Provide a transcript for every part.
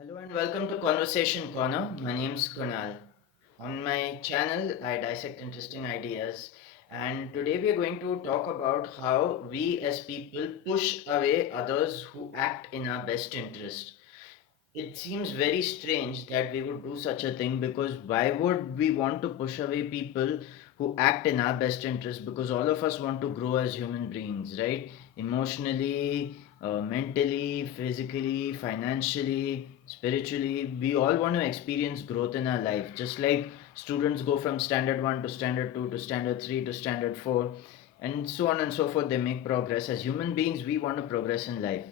Hello and welcome to Conversation Corner. My name is Kunal. On my channel, I dissect interesting ideas, and today we are going to talk about how we as people push away others who act in our best interest. It seems very strange that we would do such a thing because why would we want to push away people who act in our best interest? Because all of us want to grow as human beings, right? Emotionally, mentally, physically, financially, spiritually, we all want to experience growth in our life. Just like students go from standard 1 to standard 2 to standard 3 to standard 4, and so on and so forth, they make progress. As human beings, we want to progress in life.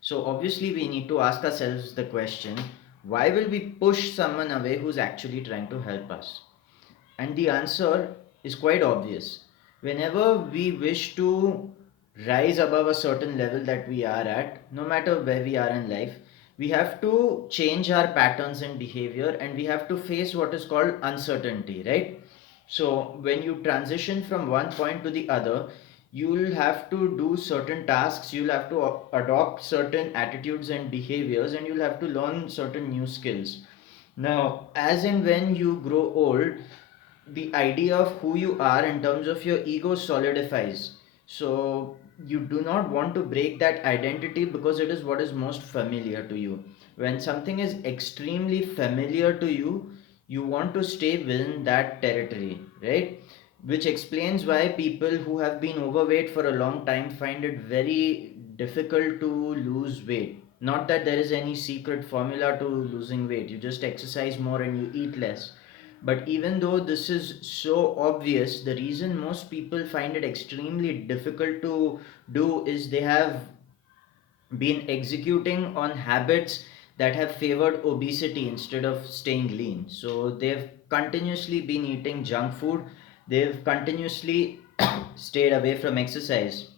So obviously we need to ask ourselves the question, why will we push someone away who's actually trying to help us? And the answer is quite obvious. Whenever we wish to rise above a certain level that we are at, no matter where we are in life, we have to change our patterns and behavior and we have to face what is called uncertainty, right? So when you transition from one point to the other, you'll have to do certain tasks, you'll have to adopt certain attitudes and behaviors, and you'll have to learn certain new skills. Now, as and when you grow old, the idea of who you are in terms of your ego solidifies. So you do not want to break that identity because it is what is most familiar to you. When something is extremely familiar to you, you want to stay within that territory, right? Which explains why people who have been overweight for a long time find it very difficult to lose weight. Not that there is any secret formula to losing weight, you just exercise more and you eat less. But even though this is so obvious, the reason most people find it extremely difficult to do is they have been executing on habits that have favored obesity instead of staying lean. So they've continuously been eating junk food, they've continuously stayed away from exercise.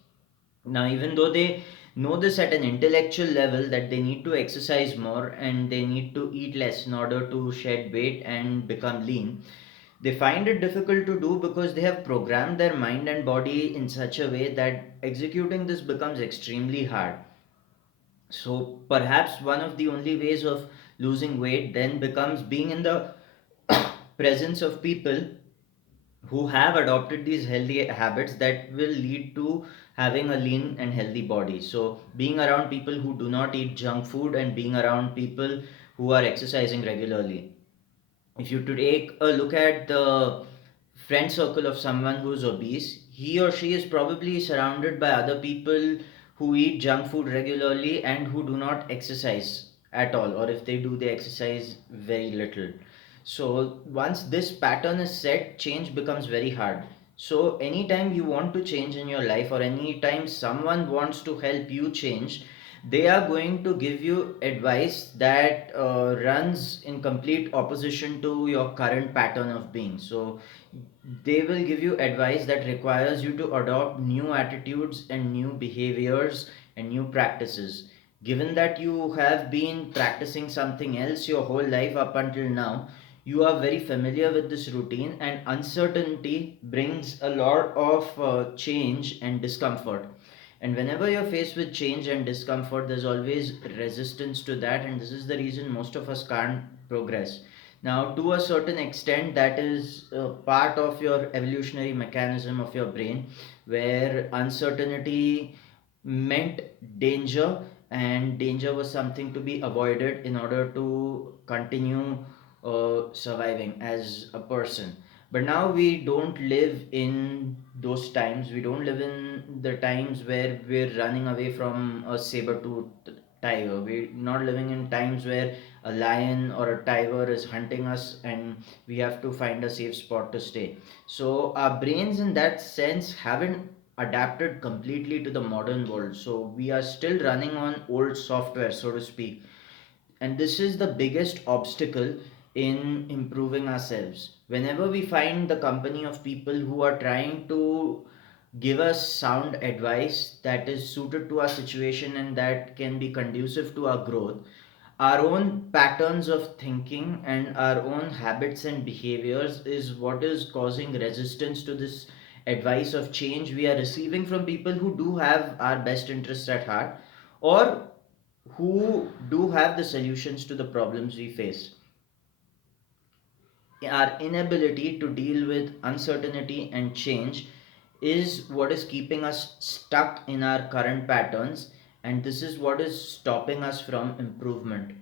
Now, even though they know this at an intellectual level that they need to exercise more and they need to eat less in order to shed weight and become lean, they find it difficult to do because they have programmed their mind and body in such a way that executing this becomes extremely hard. So perhaps one of the only ways of losing weight then becomes being in the presence of people who have adopted these healthy habits that will lead to having a lean and healthy body. So being around people who do not eat junk food and being around people who are exercising regularly. If you take a look at the friend circle of someone who's obese, he or she is probably surrounded by other people who eat junk food regularly and who do not exercise at all, or if they do, they exercise very little. So once this pattern is set, change becomes very hard. So anytime you want to change in your life, or anytime someone wants to help you change, they are going to give you advice that runs in complete opposition to your current pattern of being. So they will give you advice that requires you to adopt new attitudes and new behaviors and new practices. Given that you have been practicing something else your whole life up until now, you are very familiar with this routine, and uncertainty brings a lot of change and discomfort. And whenever you're faced with change and discomfort, there's always resistance to that, and this is the reason most of us can't progress. Now, to a certain extent, that is part of your evolutionary mechanism of your brain, where uncertainty meant danger, and danger was something to be avoided in order to continue surviving as a person. But now we don't live in those times. We don't live in the times where we're running away from a saber-toothed tiger. We're not living in times where a lion or a tiger is hunting us and we have to find a safe spot to stay. So our brains in that sense haven't adapted completely to the modern world. So we are still running on old software, so to speak. And this is the biggest obstacle in improving ourselves. Whenever we find the company of people who are trying to give us sound advice that is suited to our situation and that can be conducive to our growth, our own patterns of thinking and our own habits and behaviors is what is causing resistance to this advice of change we are receiving from people who do have our best interests at heart, or who do have the solutions to the problems we face. Our inability to deal with uncertainty and change is what is keeping us stuck in our current patterns, and this is what is stopping us from improvement.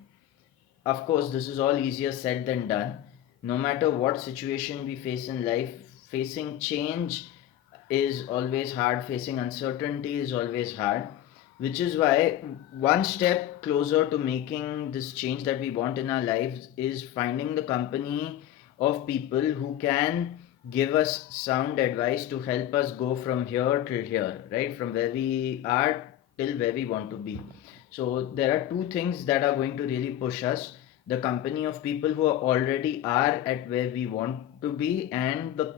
Of course, this is all easier said than done. No matter what situation we face in life, facing change is always hard, facing uncertainty is always hard, which is why one step closer to making this change that we want in our lives is finding the company of people who can give us sound advice to help us go from here till here, right? From where we are till where we want to be. So there are two things that are going to really push us: the company of people who are already are at where we want to be, and the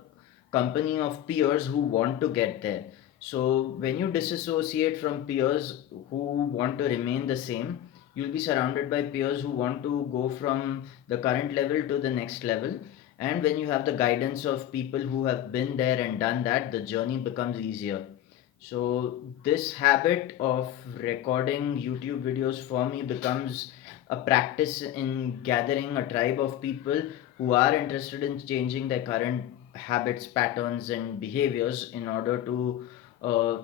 company of peers who want to get there. So when you disassociate from peers who want to remain the same, you'll be surrounded by peers who want to go from the current level to the next level. And when you have the guidance of people who have been there and done that, the journey becomes easier. So this habit of recording YouTube videos for me becomes a practice in gathering a tribe of people who are interested in changing their current habits, patterns, and behaviors in order to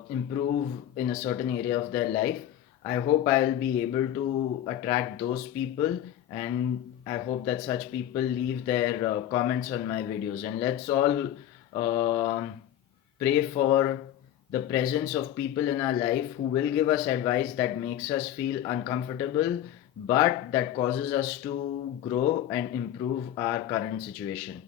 improve in a certain area of their life. I hope I'll be able to attract those people, and I hope that such people leave their comments on my videos. And let's all pray for the presence of people in our life who will give us advice that makes us feel uncomfortable, but that causes us to grow and improve our current situation.